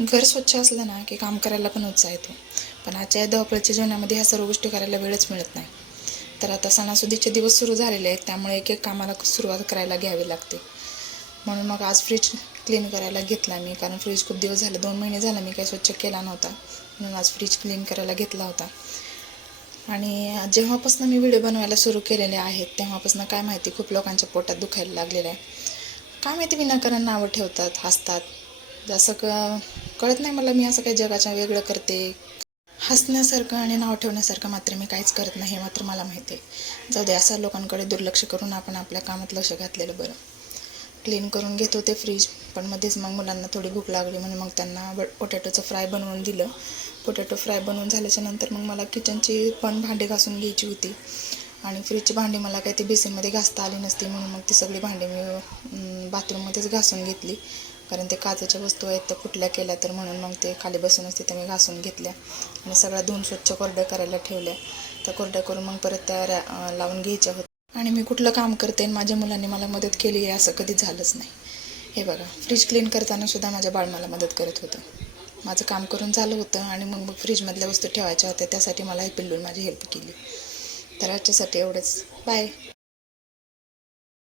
घर स्वच्छ असलं ना की काम करायला पण उत्साह येतो. पण आजच्या धावपळीच्या जीवनामध्ये ह्या सर्व गोष्टी करायला वेळच मिळत नाही. तर आता सणासुदीचे दिवस सुरू झालेले आहेत, त्यामुळे एक एक कामाला सुरुवात करायला घ्यावी लागते. म्हणून मग आज फ्रीज क्लीन करायला घेतला मी, कारण फ्रीज खूप दिवस झाले, 2 महिने झाले मी काही स्वच्छ केला नव्हता. म्हणून आज फ्रीज क्लीन करायला घेतला होता. आणि जेव्हापासून मी व्हिडिओ बनवायला सुरू केलेले आहेत तेव्हापासून काय माहिती खूप लोकांच्या पोटात दुखायला लागलेलं आहे. काय माहिती विनाकारण नावं ठेवतात, हसतात. जसं कळत नाही मला, मी असं काही जगाच्या वेगळं करते. हसण्यासारखं आणि नाव ठेवण्यासारखं मात्र मी काहीच करत नाही, हे मात्र मला माहिती आहे. जाऊ दे, असं लोकांकडे दुर्लक्ष करून आपण आपल्या कामात लक्ष घातलेलं बरं. क्लीन करून घेत होते फ्रीज, पण मध्येच मग मुलांना थोडी भूक लागली म्हणून मग त्यांना पोटॅटोचं फ्राय बनवून दिलं. पोटॅटो फ्राय बनवून झाल्याच्या नंतर मग मला किचनची पण भांडी घासून घ्यायची होती. आणि फ्रीजची भांडी मला काही ती बेसिनमध्ये घासता आली नसती, म्हणून मग ती सगळी भांडी मी बाथरूममध्येच घासून घेतली. कारण ते काचेच्या वस्तू आहेत त्या कुठल्या केल्या तर, म्हणून मग ते खाली बसूनच तिथे मी घासून घेतल्या आणि सगळ्या धुवून स्वच्छ कोरड्या करायला ठेवल्या. त्या कोरड्या करून मग परत त्या लावून घ्यायच्या होत्या. आणि मी कुठलं काम करते आणि माझ्या मुलांनी मला मदत केली आहे असं कधी झालंच नाही. हे बघा, फ्रीज क्लीन करताना सुद्धा माझ्या बाळ मला मदत करत होतं. माझं काम करून झालं होतं आणि मग फ्रीजमधल्या वस्तू ठेवायच्या होत्या, त्यासाठी मला हे पिल्लून माझी हेल्प केली. तर आजच्यासाठी एवढंच. बाय.